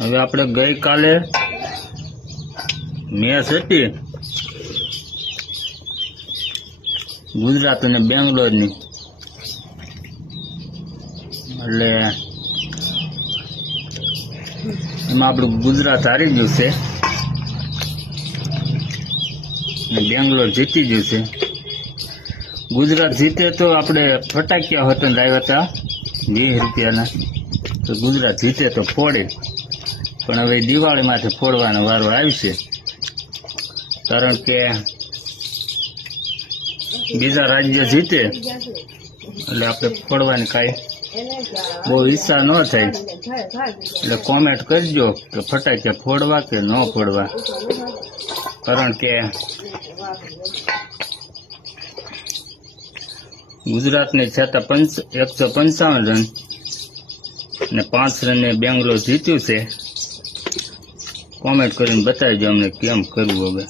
હવે આપણે ગઈકાલે મેચ હતી ગુજરાત અને બેંગ્લોરની, એટલે એમાં આપણું ગુજરાત હારી ગયું છે અને બેંગ્લોર જીતી ગયું છે. ગુજરાત જીતે તો આપણે ફટાકિયા હતા લાવ્યા હતા 20 રૂપિયાના, તો ગુજરાત જીતે તો ફોડે, પણ હવે દિવાળીમાંથી ફોડવાનો વારો આવશે, કારણ કે બીજા રાજ્ય જીતે એટલે આપણે ફોડવાની કાંઈ બહુ ઈચ્છા ન થાય. એટલે કોમેન્ટ કરજો કે ફટાકિયા ફોડવા કે ન ફોડવા, કારણ કે ગુજરાતને છતાં 155 રન અને 5 રને બેંગ્લોર જીત્યું છે. કોમેન્ટ કરીને બતાવજો અમને કેમ કરવું હવે.